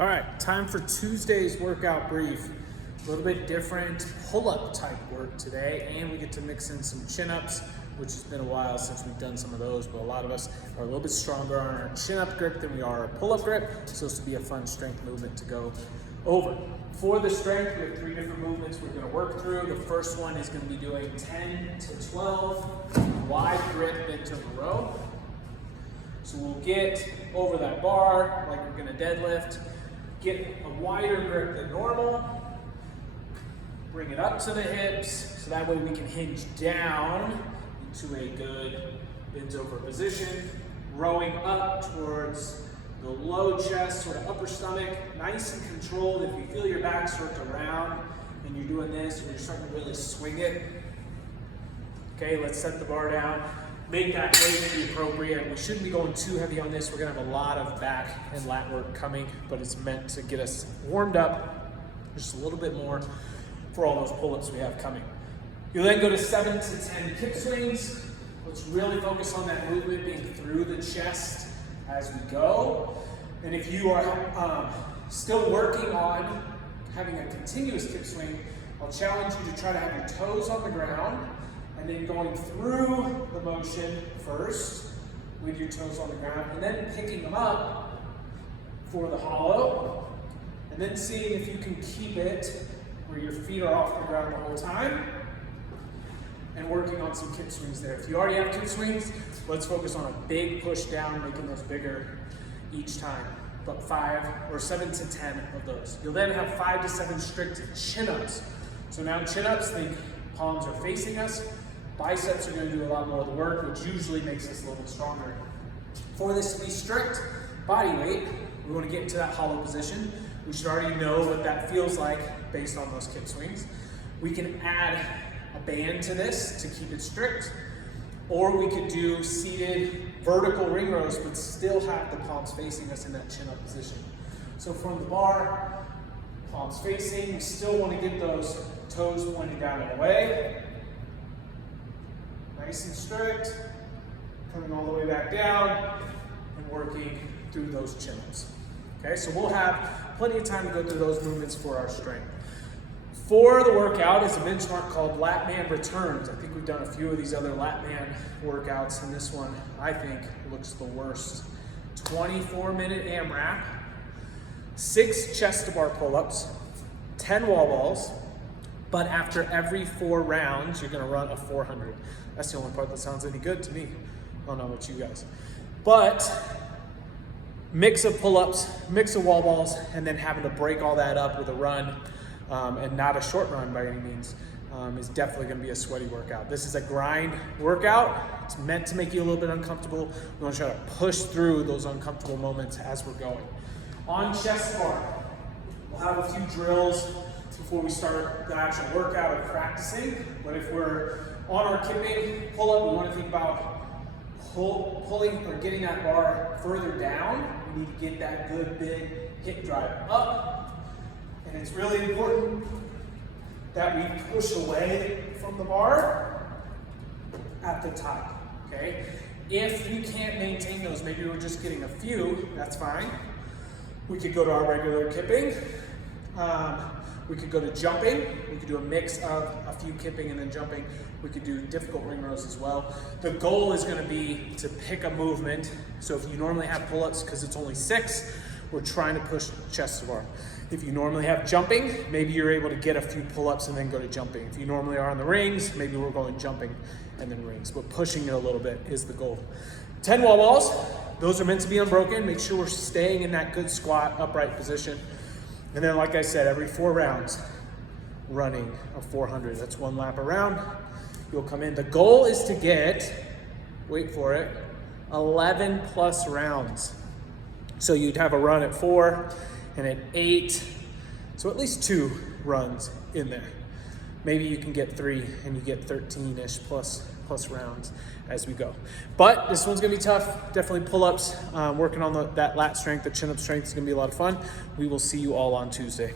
All right, time for Tuesday's workout brief. A little bit different pull-up type work today, and we get to mix in some chin-ups, which has been a while since we've done some of those, but a lot of us are a little bit stronger on our chin-up grip than we are our pull-up grip, so this will be a fun strength movement to go over. For the strength, we have 3 different movements we're gonna work through. The first one is gonna be doing 10 to 12 wide grip interval row. So we'll get over that bar like we're gonna deadlift, get a wider grip than normal, bring it up to the hips, so that way we can hinge down into a good bent over position, rowing up towards the low chest, sort of upper stomach, nice and controlled. If you feel your back start to round and you're doing this, or you're starting to really swing it, okay, let's set the bar down. Make that weight be appropriate. We shouldn't be going too heavy on this. We're gonna have a lot of back and lat work coming, but it's meant to get us warmed up just a little bit more for all those pull-ups we have coming. You'll then go to 7 to 10 kick swings. Let's really focus on that movement being through the chest as we go. And if you are still working on having a continuous kick swing, I'll challenge you to try to have your toes on the ground and then going through the motion first with your toes on the ground, and then picking them up for the hollow, and then seeing if you can keep it where your feet are off the ground the whole time, and working on some kick swings there. If you already have kick swings, let's focus on a big push down, making those bigger each time, but 5 or 7 to 10 of those. You'll then have 5 to 7 strict chin-ups. So now chin-ups, think palms are facing us. Biceps are going to do a lot more of the work, which usually makes us a little bit stronger. For this to be strict body weight, we want to get into that hollow position. We should already know what that feels like based on those kick swings. We can add a band to this to keep it strict, or we could do seated vertical ring rows, but still have the palms facing us in that chin-up position. So from the bar, palms facing, we still want to get those toes pointing down and away. Nice and strict, coming all the way back down and working through those chin-ups. Okay, so we'll have plenty of time to go through those movements for our strength. For the workout is a benchmark called lat man returns. I think we've done a few of these other lat man workouts, and this one I think looks the worst. 24-minute AMRAP, 6 chest to bar pull-ups, 10 wall balls, but after every 4 rounds, you're gonna run a 400. That's the only part that sounds any good to me. I don't know about you guys. But mix of pull-ups, mix of wall balls, and then having to break all that up with a run, and not a short run by any means, is definitely gonna be a sweaty workout. This is a grind workout. It's meant to make you a little bit uncomfortable. We wanna try to push through those uncomfortable moments as we're going. On chest bar, we'll have a few drills before we start the actual workout or practicing. But if we're on our kipping pull-up, we want to think about pulling or getting that bar further down. We need to get that good big hip drive up. And it's really important that we push away from the bar at the top, okay? If you can't maintain those, maybe we're just getting a few, that's fine. We could go to our regular kipping. We could go to jumping. We could do a mix of a few kipping and then jumping. We could do difficult ring rows as well. The goal is gonna be to pick a movement. So if you normally have pull-ups, because it's only 6, we're trying to push chest to bar. If you normally have jumping, maybe you're able to get a few pull-ups and then go to jumping. If you normally are on the rings, maybe we're going jumping and then rings, but pushing it a little bit is the goal. 10 wall balls, those are meant to be unbroken. Make sure we're staying in that good squat, upright position. And then, like I said, every 4 rounds, running a 400. That's 1 lap around. You'll come in. The goal is to get, wait for it, 11 plus rounds. So you'd have a run at 4 and at 8. So at least 2 runs in there. Maybe you can get 3 and you get 13-ish plus rounds as we go. But this one's gonna be tough. Definitely pull-ups, working on that lat strength, the chin-up strength is gonna be a lot of fun. We will see you all on Tuesday.